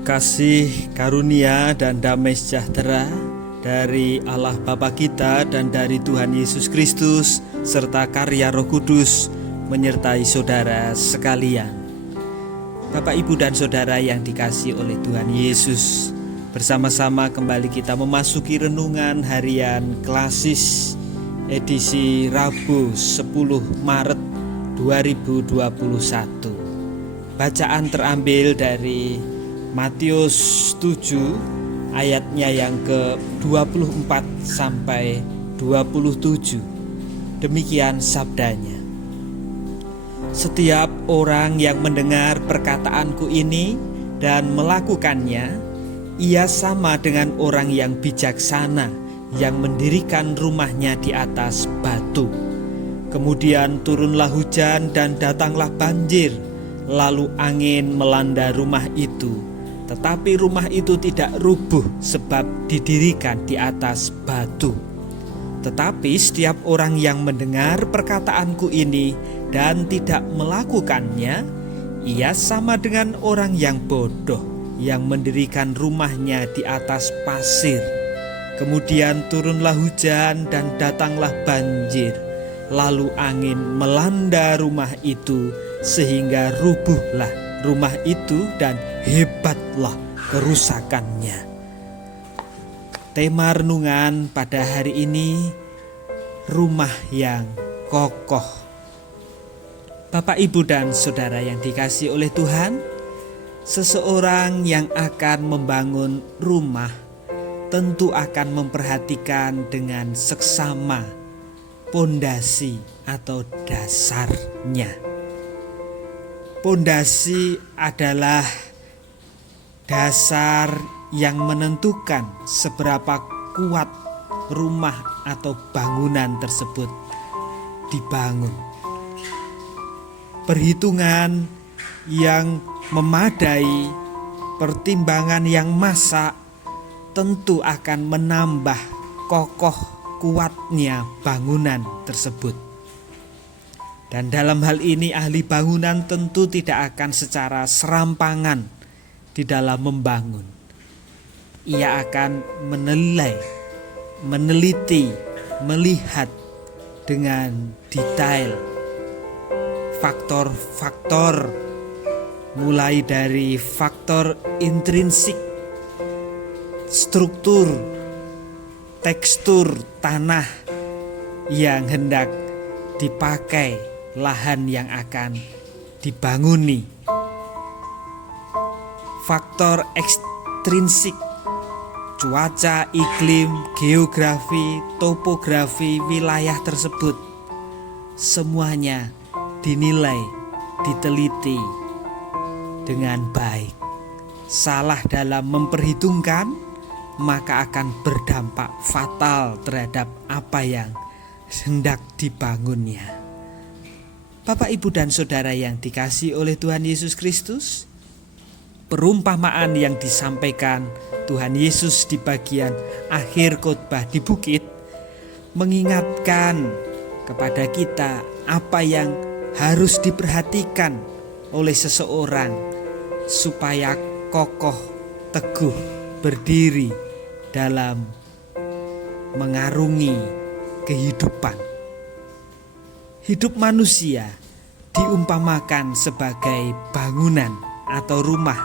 Kasih karunia dan damai sejahtera dari Allah Bapa kita dan dari Tuhan Yesus Kristus serta karya Roh Kudus menyertai saudara sekalian. Bapak, Ibu, dan saudara yang dikasihi oleh Tuhan Yesus, bersama-sama kembali kita memasuki renungan harian klasis edisi Rabu 10 Maret 2021. Bacaan terambil dari Matius 7 ayatnya yang ke-24 sampai 27. Demikian sabdanya. Setiap orang yang mendengar perkataanku ini dan melakukannya, ia sama dengan orang yang bijaksana yang mendirikan rumahnya di atas batu. Kemudian turunlah hujan dan datanglah banjir, lalu angin melanda rumah itu. Tetapi rumah itu tidak rubuh sebab didirikan di atas batu. Tetapi setiap orang yang mendengar perkataanku ini dan tidak melakukannya, ia sama dengan orang yang bodoh yang mendirikan rumahnya di atas pasir. Kemudian turunlah hujan dan datanglah banjir, lalu angin melanda rumah itu sehingga rubuhlah rumah itu dan hebatlah kerusakannya. Tema renungan pada hari ini, rumah yang kokoh. Bapak, Ibu, dan saudara yang dikasihi oleh Tuhan, seseorang yang akan membangun rumah tentu akan memperhatikan dengan seksama pondasi atau dasarnya. Pondasi adalah dasar yang menentukan seberapa kuat rumah atau bangunan tersebut dibangun. Perhitungan yang memadai, pertimbangan yang masak tentu akan menambah kokoh kuatnya bangunan tersebut. Dan dalam hal ini ahli bangunan tentu tidak akan secara serampangan di dalam membangun. Ia akan menilai, meneliti, melihat dengan detail faktor-faktor, mulai dari faktor intrinsik, struktur, tekstur tanah yang hendak dipakai, lahan yang akan dibanguni, faktor ekstrinsik, cuaca, iklim, geografi, topografi wilayah tersebut, semuanya dinilai, diteliti dengan baik. Salah dalam memperhitungkan, maka akan berdampak fatal terhadap apa yang hendak dibangunnya. Bapak, Ibu, dan saudara yang dikasihi oleh Tuhan Yesus Kristus, perumpamaan yang disampaikan Tuhan Yesus di bagian akhir khotbah di bukit mengingatkan kepada kita apa yang harus diperhatikan oleh seseorang supaya kokoh, teguh, berdiri dalam mengarungi kehidupan. Hidup manusia diumpamakan sebagai bangunan atau rumah.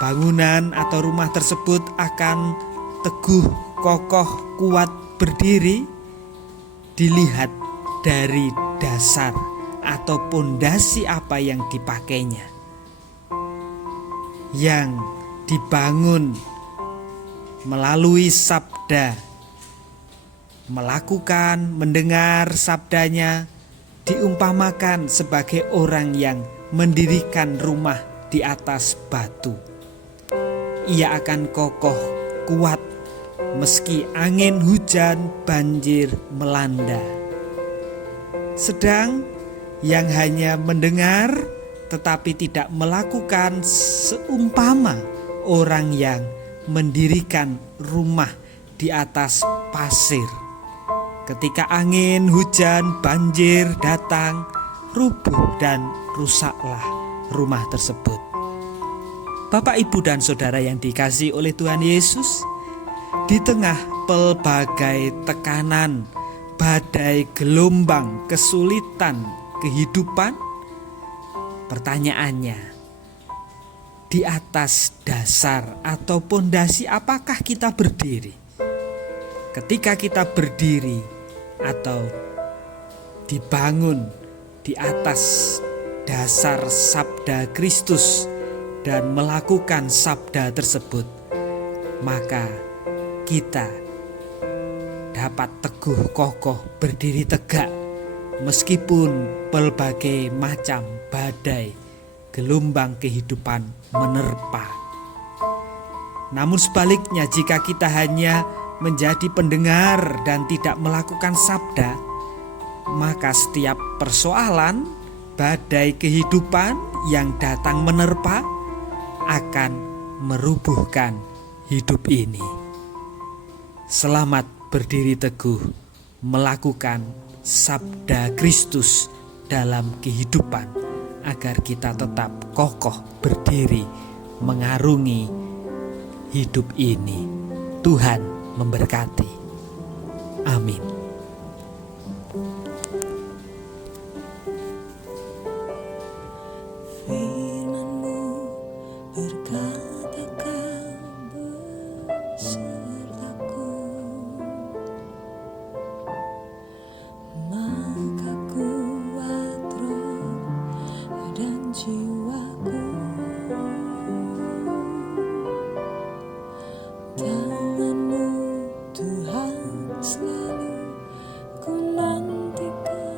Bangunan atau rumah tersebut akan teguh, kokoh, kuat, berdiri dilihat dari dasar atau pondasi apa yang dipakainya. Yang dibangun melalui sabda, melakukan, mendengar sabdanya, diumpamakan sebagai orang yang mendirikan rumah di atas batu. Ia akan kokoh, kuat, meski angin, hujan, banjir melanda. Sedang yang hanya mendengar tetapi tidak melakukan seumpama orang yang mendirikan rumah di atas pasir. Ketika angin, hujan, banjir datang, rubuh dan rusaklah rumah tersebut. Bapak, Ibu, dan Saudara yang dikasihi oleh Tuhan Yesus, di tengah pelbagai tekanan, badai, gelombang, kesulitan kehidupan, pertanyaannya, di atas dasar atau pondasi apakah kita berdiri? Ketika kita berdiri atau dibangun di atas dasar sabda Kristus dan melakukan sabda tersebut, maka kita dapat teguh kokoh berdiri tegak meskipun berbagai macam badai, gelombang kehidupan menerpa. Namun sebaliknya, jika kita hanya menjadi pendengar dan tidak melakukan sabda, maka setiap persoalan, badai kehidupan yang datang menerpa akan merubuhkan hidup ini. Selamat berdiri teguh melakukan sabda Kristus dalam kehidupan, agar kita tetap kokoh berdiri mengarungi hidup ini. Tuhan memberkati. Amin. Firman-Mu berkatakan besertaku, maka kuat roh dan jiwaku. Tangan-Mu Tuhan selalu ku nantikan,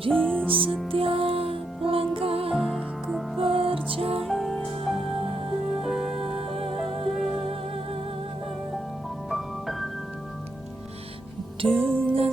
di setiap langkah ku percaya, dengan